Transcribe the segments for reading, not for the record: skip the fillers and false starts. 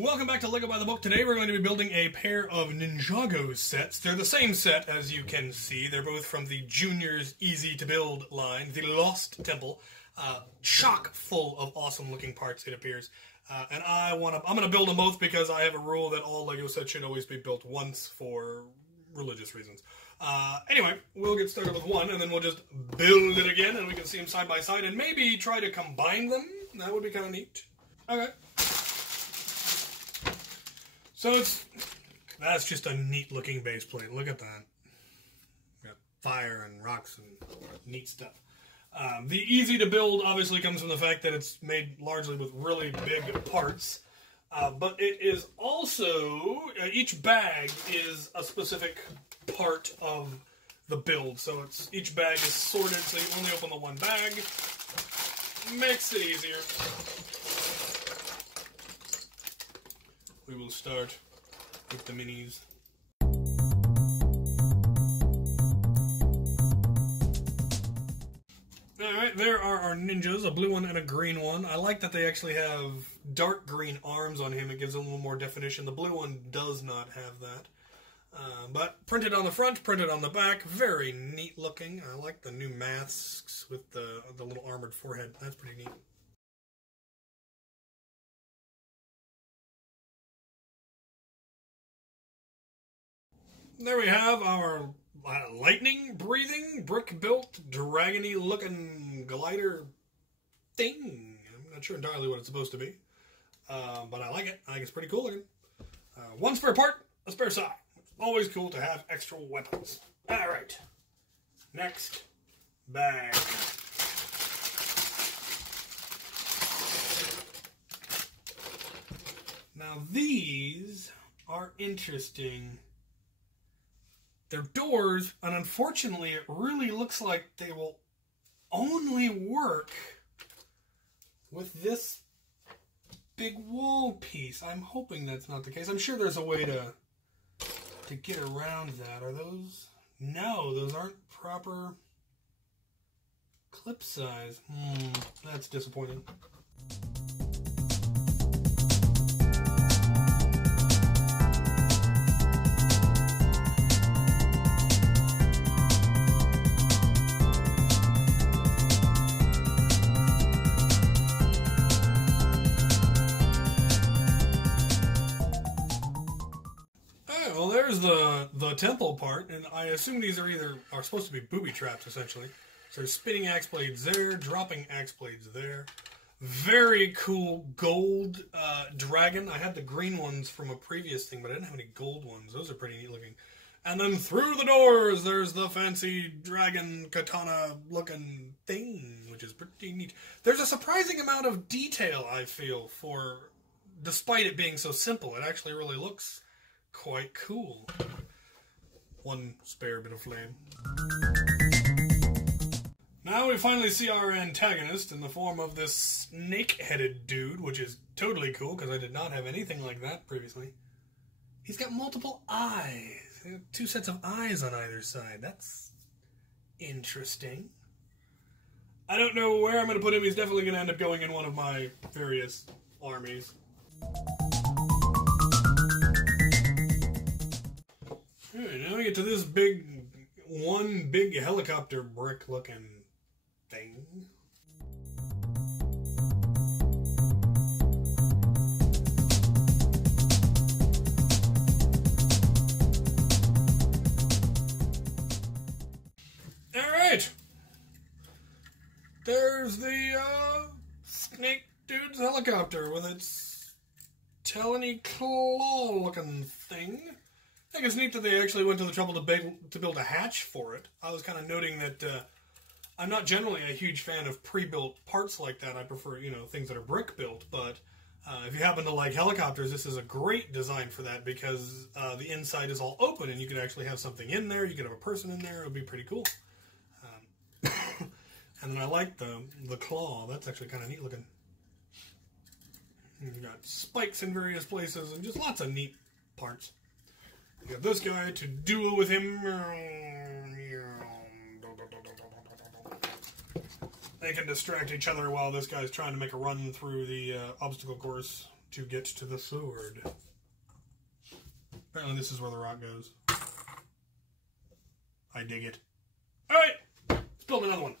Welcome back to Lego by the Book. Today we're going to be building a pair of Ninjago sets. They're the same set, as you can see. They're both from the Junior's Easy to Build line, the Lost Temple. Chock full of awesome looking parts, it appears. And I'm going to build them both because I have a rule that all Lego sets should always be built once for religious reasons. Anyway, we'll get started with one, and then we'll just build it again, and we can see them side by side, and maybe try to combine them. That would be kind of neat. Okay. So that's just a neat looking base plate. Look at that. Got fire and rocks and neat stuff. The easy to build obviously comes from the fact that it's made largely with really big parts. But it is also, each bag is a specific part of the build. So each bag is sorted so you only open the one bag. Makes it easier. We will start with the minis. Alright, there are our ninjas, a blue one and a green one. I like that they actually have dark green arms on him. It gives them a little more definition. The blue one does not have that. But printed on the front, printed on the back. Very neat looking. I like the new masks with the little armored forehead. That's pretty neat. There we have our lightning-breathing, brick-built, dragony looking glider thing. I'm not sure entirely what it's supposed to be, but I like it. I think it's pretty cool looking. One spare part, a spare side. It's always cool to have extra weapons. All right, next bag. Now these are interesting. They're doors, and unfortunately it really looks like they will only work with this big wall piece. I'm hoping that's not the case. I'm sure there's a way to get around that. Are those? No, those aren't proper clip size. That's disappointing. Well, there's the temple part, and I assume these are supposed to be booby traps, essentially. So there's spinning axe blades there, dropping axe blades there. Very cool gold dragon. I had the green ones from a previous thing, but I didn't have any gold ones. Those are pretty neat looking. And then through the doors, there's the fancy dragon katana looking thing, which is pretty neat. There's a surprising amount of detail, I feel, despite it being so simple. It actually really looks quite cool. One spare bit of flame. Now we finally see our antagonist in the form of this snake-headed dude, which is totally cool because I did not have anything like that previously. He's got multiple eyes. Two sets of eyes on either side. That's interesting. I don't know where I'm going to put him. He's definitely going to end up going in one of my various armies. Alright, now we get to this big helicopter brick looking thing. Alright. There's the snake dude's helicopter with its talony claw looking thing. I think it's neat that they actually went to the trouble to build a hatch for it. I was kind of noting that I'm not generally a huge fan of pre-built parts like that. I prefer, things that are brick-built. But if you happen to like helicopters, this is a great design for that because the inside is all open and you could actually have something in there. You could have a person in there. It would be pretty cool. And then I like the claw. That's actually kind of neat looking. You've got spikes in various places and just lots of neat parts. You got this guy to duel with him. They can distract each other while this guy's trying to make a run through the obstacle course. to get to the sword. Apparently this is where the rock goes. I dig it. Alright, let's build another one.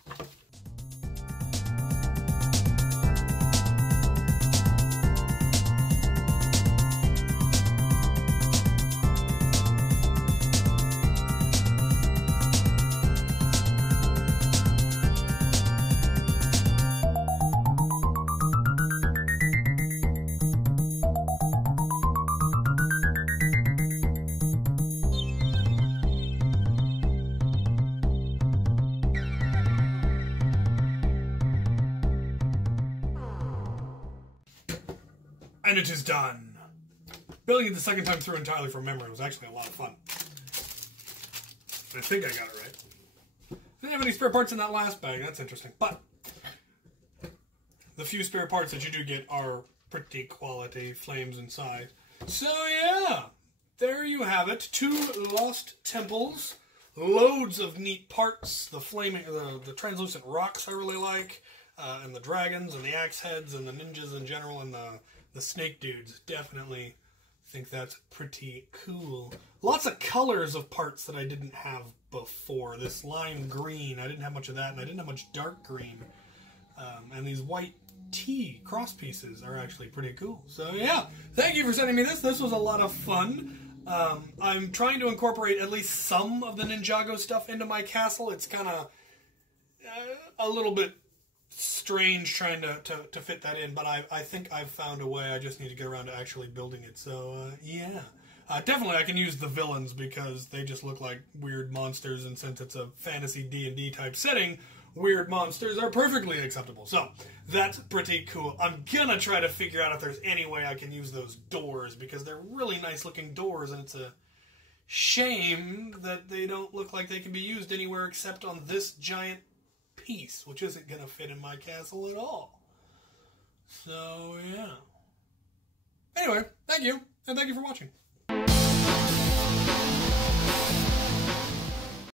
And it is done. Building it the second time through entirely from memory was actually a lot of fun. I think I got it right. Didn't have any spare parts in that last bag. That's interesting. But the few spare parts that you do get are pretty quality flames inside. So yeah, there you have it. 2 lost temples. Loads of neat parts. The flaming, the translucent rocks I really like, and the dragons and the axe heads and the ninjas in general and the snake dudes. Definitely think that's pretty cool. Lots of colors of parts that I didn't have before. This lime green, I didn't have much of that, and I didn't have much dark green. And these white tea cross pieces are actually pretty cool. So yeah, thank you for sending me this. This was a lot of fun. I'm trying to incorporate at least some of the Ninjago stuff into my castle. It's kind of a little bit strange trying to fit that in, but I think I've found a way. I just need to get around to actually building it. So yeah, definitely I can use the villains because they just look like weird monsters, and since it's a fantasy D&D type setting, weird monsters are perfectly acceptable. So that's pretty cool. I'm gonna try to figure out if there's any way I can use those doors, because they're really nice looking doors, and it's a shame that they don't look like they can be used anywhere except on this giant piece, which isn't going to fit in my castle at all. So, yeah. Anyway, thank you, and thank you for watching.